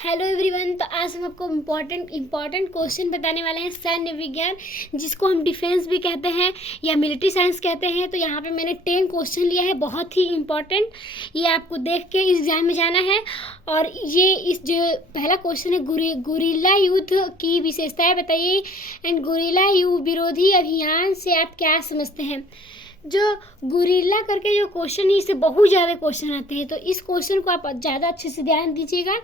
Hello everyone. तो आज हम आपको इम्पॉर्टेंट क्वेश्चन बताने वाले हैं सैन्य विज्ञान, जिसको हम डिफेंस भी कहते हैं या मिलिट्री साइंस कहते हैं। तो यहाँ पे मैंने 10 क्वेश्चन लिया है, बहुत ही इम्पॉर्टेंट। ये आपको देख के इस एग्जाम में जाना है। और ये इस जो पहला क्वेश्चन है, गुरिल्ला युद्ध की विशेषताएं बताइए एंड गुरिल्ला युद्ध विरोधी अभियान से आप क्या समझते हैं। जो गुरिल्ला करके जो क्वेश्चन है, इससे बहुत ज़्यादा क्वेश्चन आते हैं, तो इस क्वेश्चन को आप ज़्यादा अच्छे से ध्यान दीजिएगा।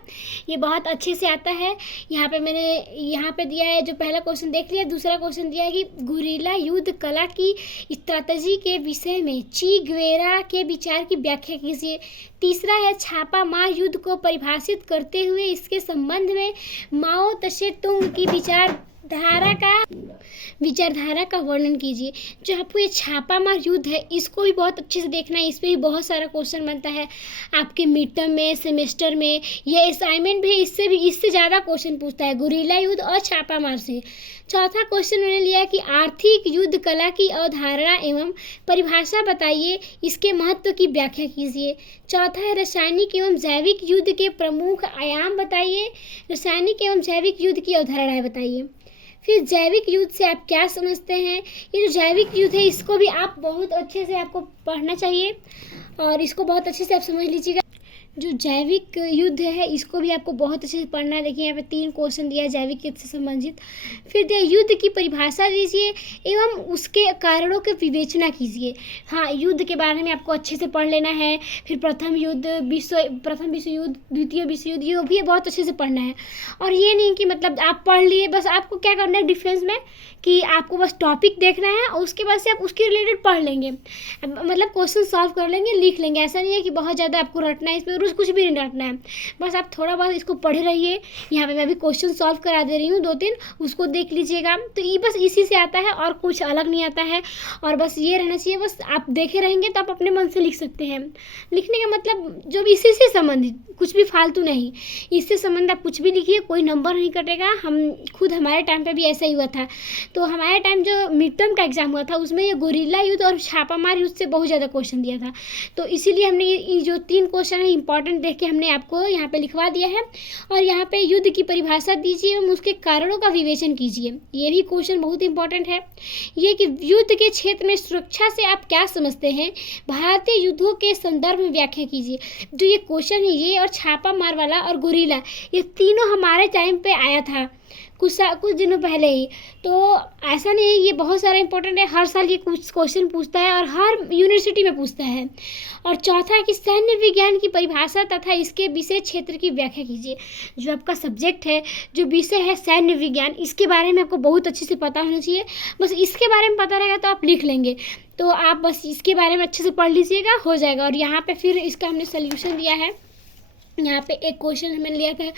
ये बहुत अच्छे से आता है। यहाँ पे दिया है, जो पहला क्वेश्चन देख लिया। दूसरा क्वेश्चन दिया है कि गुरिल्ला युद्ध कला की स्ट्रैटेजी के विषय में ची ग्वेरा के विचार की व्याख्या कीजिए। तीसरा है छापा मार युद्ध को परिभाषित करते हुए इसके संबंध में माओ त्से तुंग की विचारधारा का वर्णन कीजिए। जो आपको ये छापा मार युद्ध है, इसको भी बहुत अच्छे से देखना है। इस पर भी बहुत सारा क्वेश्चन बनता है आपके मिड टर्म में, सेमेस्टर में। यह असाइनमेंट भी इससे ज़्यादा क्वेश्चन पूछता है, गुरिल्ला युद्ध और छापा मार से। चौथा क्वेश्चन मैंने लिया कि आर्थिक युद्ध कला की अवधारणा एवं परिभाषा बताइए, इसके महत्व की व्याख्या कीजिए। चौथा है रासायनिक एवं जैविक युद्ध के प्रमुख आयाम बताइए। रासायनिक एवं जैविक युद्ध की अवधारणाएं बताइए। फिर जैविक युद्ध से आप क्या समझते हैं। ये जो जैविक युद्ध है, इसको भी आप बहुत अच्छे से आपको पढ़ना चाहिए और इसको बहुत अच्छे से आप समझ लीजिएगा। जो जैविक युद्ध है, इसको भी आपको बहुत अच्छे से पढ़ना है। देखिए यहाँ पे 3 क्वेश्चन दिया है जैविक युद्ध से संबंधित। फिर दिया युद्ध की परिभाषा दीजिए एवं उसके कारणों की विवेचना कीजिए। हाँ, युद्ध के बारे में आपको अच्छे से पढ़ लेना है। फिर प्रथम विश्व युद्ध, द्वितीय विश्व युद्ध, ये भी बहुत अच्छे से पढ़ना है। और ये नहीं कि मतलब आप पढ़ लिए बस, आपको क्या करना है डिफेंस में कि आपको बस टॉपिक देखना है और उसके बाद से आप उसके रिलेटेड पढ़ लेंगे, मतलब क्वेश्चन सॉल्व कर लेंगे, लिख लेंगे। ऐसा नहीं है कि बहुत ज़्यादा आपको रटना है, इसमें कुछ भी नहीं रटना है। बस आप थोड़ा बहुत इसको पढ़े रहिए। यहाँ पे मैं भी क्वेश्चन सॉल्व करा दे रही हूँ 2-3, उसको देख लीजिएगा। तो ये बस इसी से आता है और कुछ अलग नहीं आता है। और बस ये रहना चाहिए, बस आप देखे रहेंगे तो आप अपने मन से लिख सकते हैं। लिखने का मतलब जो भी इसी से संबंधित, कुछ भी फालतू नहीं, इससे संबंधित आप कुछ भी लिखिए, कोई नंबर नहीं कटेगा। हमारे टाइम पे भी ऐसा ही हुआ था। तो हमारे टाइम जो मिड टर्म का एग्जाम हुआ था, उसमें ये गुरिल्ला युद्ध और छापामार युद्ध से बहुत ज़्यादा क्वेश्चन दिया था। तो इसीलिए हमने ये जो 3 क्वेश्चन है इंपॉर्टेंट देख के हमने आपको यहाँ पे लिखवा दिया है। और यहाँ पे युद्ध की परिभाषा दीजिए एवं उसके कारणों का विवेचन कीजिए। ये भी क्वेश्चन बहुत इंपॉर्टेंट है। ये कि युद्ध के क्षेत्र में सुरक्षा से आप क्या समझते हैं, भारतीय युद्धों के संदर्भ में व्याख्या कीजिए। जो ये क्वेश्चन है, ये और छापा मार वाला और गुरिल्ला, ये तीनों हमारे टाइम पे आया था कुछ दिनों पहले ही। तो ऐसा नहीं है, ये बहुत सारा इंपॉर्टेंट है। हर साल ये कुछ क्वेश्चन पूछता है और हर यूनिवर्सिटी में पूछता है। और चौथा है कि सैन्य विज्ञान की परिभाषा तथा इसके विषय क्षेत्र की व्याख्या कीजिए। जो आपका सब्जेक्ट है, जो विषय है सैन्य विज्ञान, इसके बारे में आपको बहुत अच्छे से पता होना चाहिए। बस इसके बारे में पता रहेगा तो आप लिख लेंगे। तो आप बस इसके बारे में अच्छे से पढ़ लीजिएगा, हो जाएगा। और यहाँ पे फिर इसका हमने सोल्यूशन दिया है। यहाँ पे एक क्वेश्चन हमने लिया था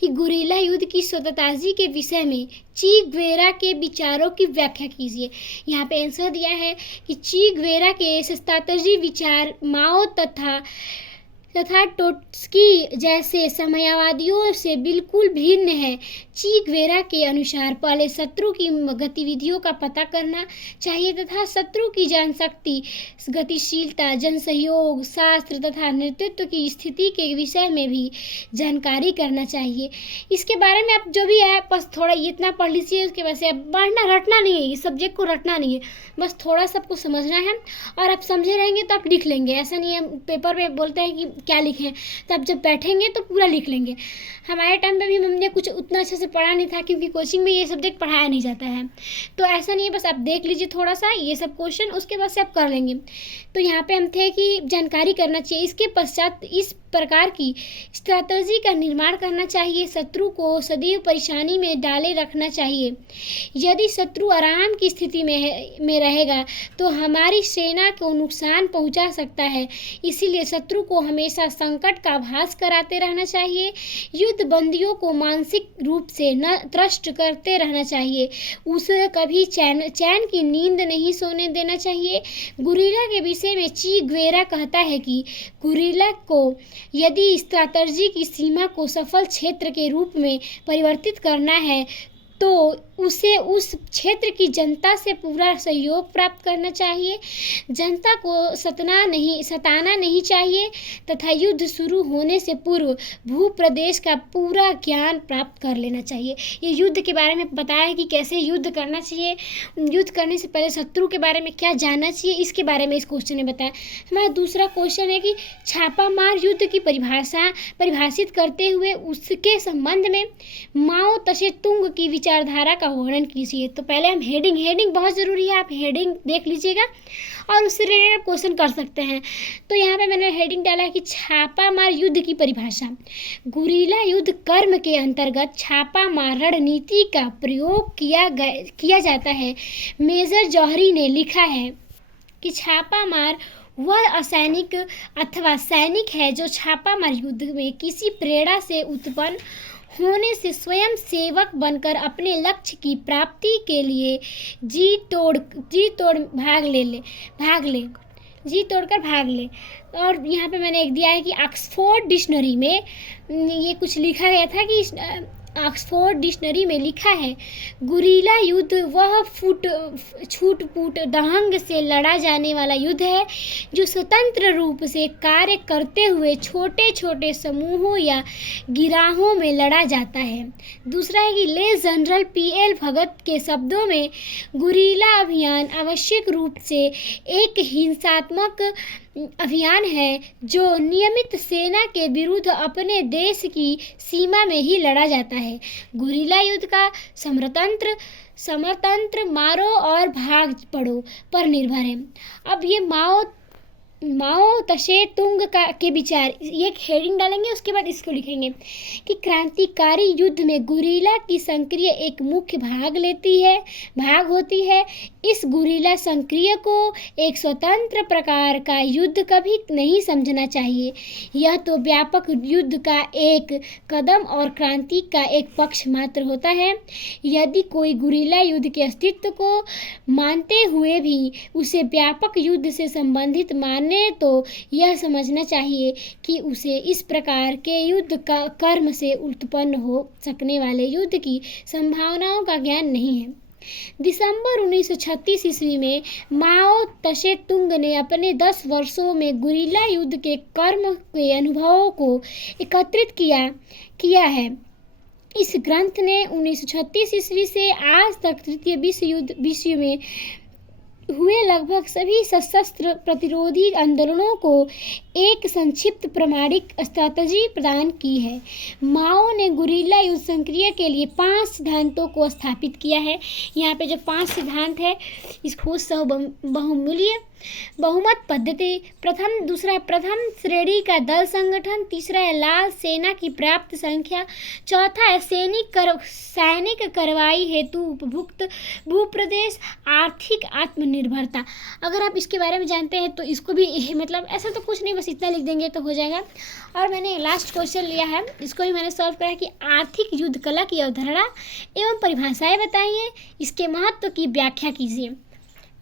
कि गुरिल्ला युद्ध की स्ट्रैटेजी के विषय में ची ग्वेरा के विचारों की व्याख्या कीजिए। यहाँ पे आंसर दिया है कि ची ग्वेरा के स्ट्रैटेजी विचार माओ तथा ट्रोट्स्की जैसे समयावादियों से बिल्कुल भिन्न है। ची ग्वेरा के अनुसार पहले शत्रु की गतिविधियों का पता करना चाहिए तथा शत्रु की जनशक्ति, गतिशीलता, जनसहयोग, शास्त्र तथा नेतृत्व की स्थिति के विषय में भी जानकारी करना चाहिए। इसके बारे में आप जो भी है बस थोड़ा इतना पढ़ लीजिए। उसके बाद से आप पढ़ना, रटना नहीं है, इस सब्जेक्ट को रटना नहीं है, बस थोड़ा सबको समझना है। और आप समझे रहेंगे तो आप लिख लेंगे। ऐसा नहीं है पेपर पे बोलते हैं कि क्या लिखें, तो आप जब बैठेंगे तो पूरा लिख लेंगे। हमारे टाइम पे भी हमने कुछ उतना अच्छे से पढ़ा नहीं था, क्योंकि कोचिंग में ये सब्जेक्ट पढ़ाया नहीं जाता है। तो ऐसा नहीं है, बस आप देख लीजिए थोड़ा सा ये सब क्वेश्चन, उसके बाद से आप कर लेंगे। तो यहाँ पे हम थे कि जानकारी करना चाहिए। इसके पश्चात इस प्रकार की स्ट्रैटेजी का निर्माण करना चाहिए। शत्रु को सदैव परेशानी में डाले रखना चाहिए। यदि शत्रु आराम की स्थिति में रहेगा तो हमारी सेना को नुकसान पहुंचा सकता है। इसीलिए शत्रु को हमेशा संकट का आभास कराते रहना चाहिए। युद्ध बंदियों को मानसिक रूप से न त्रस्त करते रहना चाहिए। उसे कभी चैन की नींद नहीं सोने देना चाहिए। गुरिल्ला के विषय में ची ग्वेरा कहता है कि गुरिल्ला को यदि स्ट्रैटेजी की सीमा को सफल क्षेत्र के रूप में परिवर्तित करना है तो उसे उस क्षेत्र की जनता से पूरा सहयोग प्राप्त करना चाहिए, जनता को सताना नहीं चाहिए तथा युद्ध शुरू होने से पूर्व भूप्रदेश का पूरा ज्ञान प्राप्त कर लेना चाहिए। ये युद्ध के बारे में बताया है कि कैसे युद्ध करना चाहिए, युद्ध करने से पहले शत्रु के बारे में क्या जानना चाहिए, इसके बारे में इस क्वेश्चन में बताया। हमारा दूसरा क्वेश्चन है कि छापामार युद्ध की परिभाषित करते हुए उसके संबंध में माओ तसे तुंग की विचारधारा का वर्णन कीजिए। तो पहले हम हेडिंग बहुत ज़रूरी है, आप हेडिंग देख लीजिएगा और उससे रिलेटेड क्वेश्चन कर सकते हैं। तो यहाँ पे मैंने हेडिंग डाला है कि छापामार युद्ध की परिभाषा। गुरीला युद्ध कर्म के अंतर्गत छापामार रणनीति का प्रयोग किया जाता है। मेजर जौहरी ने लिखा है कि छापामार वह असैनिक अथवा सैनिक है जो छापामार युद्ध में किसी प्रेरणा से उत्पन्न होने से स्वयं सेवक बनकर अपने लक्ष्य की प्राप्ति के लिए जी तोड़कर भाग ले। और यहाँ पे मैंने एक दिया है कि ऑक्सफोर्ड डिक्शनरी में ये कुछ लिखा गया था कि ऑक्सफोर्ड डिक्शनरी में लिखा है, गुरीला युद्ध वह छूट-फूट ढंग से लड़ा जाने वाला युद्ध है जो स्वतंत्र रूप से कार्य करते हुए छोटे छोटे समूहों या गिराहों में लड़ा जाता है। दूसरा है कि ले जनरल पीएल भगत के शब्दों में गुरीला अभियान आवश्यक रूप से एक हिंसात्मक अभियान है जो नियमित सेना के विरुद्ध अपने देश की सीमा में ही लड़ा जाता है। गुरीला युद्ध का समरतंत्र मारो और भाग पड़ो पर निर्भर है। अब ये माओ तसे तुंग के विचार, ये एक हेडिंग डालेंगे, उसके बाद इसको लिखेंगे कि क्रांतिकारी युद्ध में गुरीला की संक्रिय एक मुख्य भाग होती है। इस गुरीला संक्रिय को एक स्वतंत्र प्रकार का युद्ध कभी नहीं समझना चाहिए। यह तो व्यापक युद्ध का एक कदम और क्रांति का एक पक्ष मात्र होता है। यदि कोई गुरीला युद्ध के अस्तित्व को मानते हुए भी उसे व्यापक युद्ध से संबंधित माने तो यह समझना चाहिए कि उसे इस प्रकार के युद्ध का कर्म से उत्पन्न हो सकने वाले युद्ध की संभावनाओं का ज्ञान नहीं है। दिसंबर 1936 ईस्वी में माओ तसे तुंग ने अपने 10 वर्षों में गुरीला युद्ध के कर्म के अनुभवों को एकत्रित किया है। इस ग्रंथ ने 1936 ईस्वी से आज तक तृतीय विश्व में हुए लगभग सभी सशस्त्र प्रतिरोधी आंदोलनों को एक संक्षिप्त प्रमाणिक स्ट्रैटेजी प्रदान की है। माओ ने गुरीला युद्ध संक्रिय के लिए 5 सिद्धांतों को स्थापित किया है। यहाँ पे जो 5 सिद्धांत है, इसको बहुमूल्य बहुमत पद्धति, प्रथम श्रेणी का दल संगठन, तीसरा है लाल सेना की पर्याप्त संख्या, चौथा है सैनिक कार्रवाई हेतु उपयुक्त भूप्रदेश, आर्थिक आत्मनिर्भरता। अगर आप इसके बारे में जानते हैं तो इसको भी मतलब ऐसा तो कुछ नहीं, बस इतना लिख देंगे तो हो जाएगा। और मैंने लास्ट क्वेश्चन लिया है, इसको भी मैंने सॉल्व करा कि आर्थिक युद्ध कला की अवधारणा एवं परिभाषाएं बताइए, इसके महत्व की व्याख्या कीजिए।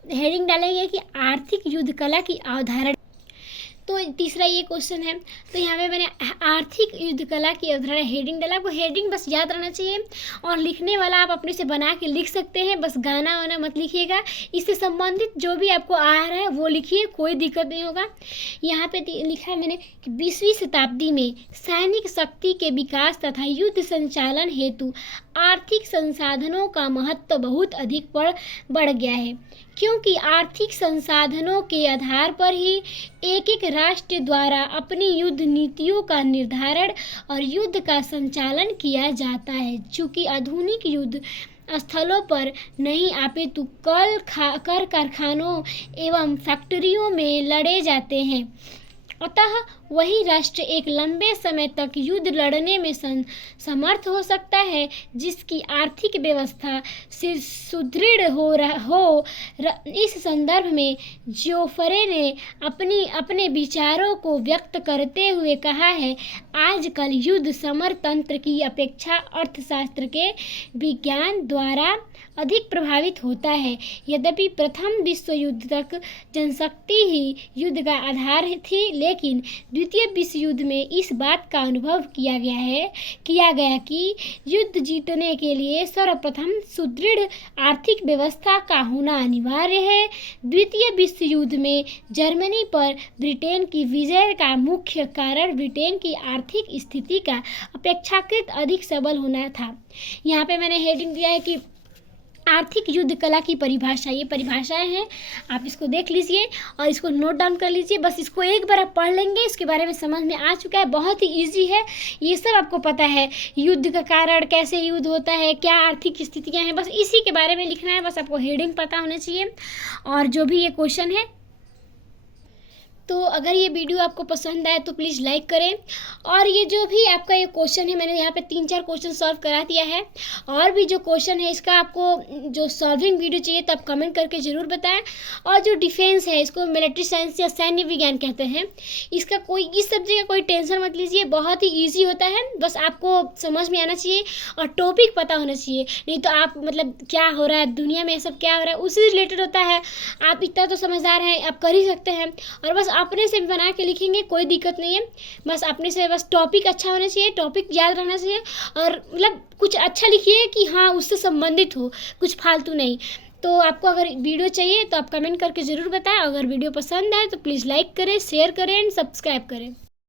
हेडिंग डालेंगे कि आर्थिक युद्ध कला की अवधारणा। तो तीसरा ये क्वेश्चन है, तो यहाँ पे मैंने आर्थिक युद्ध कला की अवधारणा हेडिंग डाला। आपको हेडिंग बस याद रहना चाहिए और लिखने वाला आप अपने से बना के लिख सकते हैं, बस गाना वाना मत लिखिएगा। इससे संबंधित जो भी आपको आ रहा है वो लिखिए, कोई दिक्कत नहीं होगा। यहाँ पे लिखा है मैंने कि 20वीं शताब्दी में सैनिक शक्ति के विकास तथा युद्ध संचालन हेतु आर्थिक संसाधनों का महत्व बहुत अधिक बढ़ गया है, क्योंकि आर्थिक संसाधनों के आधार पर ही एक राष्ट्र द्वारा अपनी युद्ध नीतियों का निर्धारण और युद्ध का संचालन किया जाता है। चूँकि आधुनिक युद्ध स्थलों पर नहीं अपितु कर कारखानों एवं फैक्ट्रियों में लड़े जाते हैं, अतः वही राष्ट्र एक लंबे समय तक युद्ध लड़ने में समर्थ हो सकता है जिसकी आर्थिक व्यवस्था से सुदृढ़ हो। इस संदर्भ में जोफरे ने अपने विचारों को व्यक्त करते हुए कहा है, आजकल युद्ध समरतंत्र की अपेक्षा अर्थशास्त्र के विज्ञान द्वारा अधिक प्रभावित होता है। यद्यपि प्रथम विश्व युद्ध तक जनशक्ति ही युद्ध का आधार थी, लेकिन द्वितीय विश्व युद्ध में इस बात का अनुभव किया गया कि युद्ध जीतने के लिए सर्वप्रथम सुदृढ़ आर्थिक व्यवस्था का होना अनिवार्य है। द्वितीय विश्व युद्ध में जर्मनी पर ब्रिटेन की विजय का मुख्य कारण ब्रिटेन की आर्थिक स्थिति का अपेक्षाकृत अधिक सबल होना था। यहाँ पे मैंने हेडिंग दिया है कि आर्थिक युद्ध कला की परिभाषा, ये परिभाषाएं हैं, आप इसको देख लीजिए और इसको नोट डाउन कर लीजिए। बस इसको एक बार आप पढ़ लेंगे, इसके बारे में समझ में आ चुका है, बहुत ही इजी है, ये सब आपको पता है। युद्ध का कारण, कैसे युद्ध होता है, क्या आर्थिक स्थितियाँ हैं, बस इसी के बारे में लिखना है। बस आपको हेडिंग पता होना चाहिए और जो भी ये क्वेश्चन है। तो अगर ये वीडियो आपको पसंद आए तो प्लीज़ लाइक करें। और ये जो भी आपका ये क्वेश्चन है, मैंने यहाँ पे 3-4 क्वेश्चन सॉल्व करा दिया है। और भी जो क्वेश्चन है इसका आपको जो सॉल्विंग वीडियो चाहिए तो आप कमेंट करके ज़रूर बताएं। और जो डिफेंस है, इसको मिलिट्री साइंस या सैन्य विज्ञान कहते हैं, इसका कोई, इस सब्जेक्ट का कोई टेंशन मत लीजिए, बहुत ही ईजी होता है। बस आपको समझ में आना चाहिए और टॉपिक पता होना चाहिए, नहीं तो आप मतलब क्या हो रहा है दुनिया में, सब क्या हो रहा है उससे रिलेटेड होता है। आप इतना तो समझदार हैं, आप कर ही सकते हैं। और बस अपने से बना के लिखेंगे, कोई दिक्कत नहीं है। बस अपने से बस टॉपिक अच्छा होना चाहिए, टॉपिक याद रहना चाहिए और मतलब कुछ अच्छा लिखिए कि हाँ उससे संबंधित हो, कुछ फालतू नहीं। तो आपको अगर वीडियो चाहिए तो आप कमेंट करके ज़रूर बताएं। अगर वीडियो पसंद आए तो प्लीज़ लाइक करें, शेयर करें एंड सब्सक्राइब करें।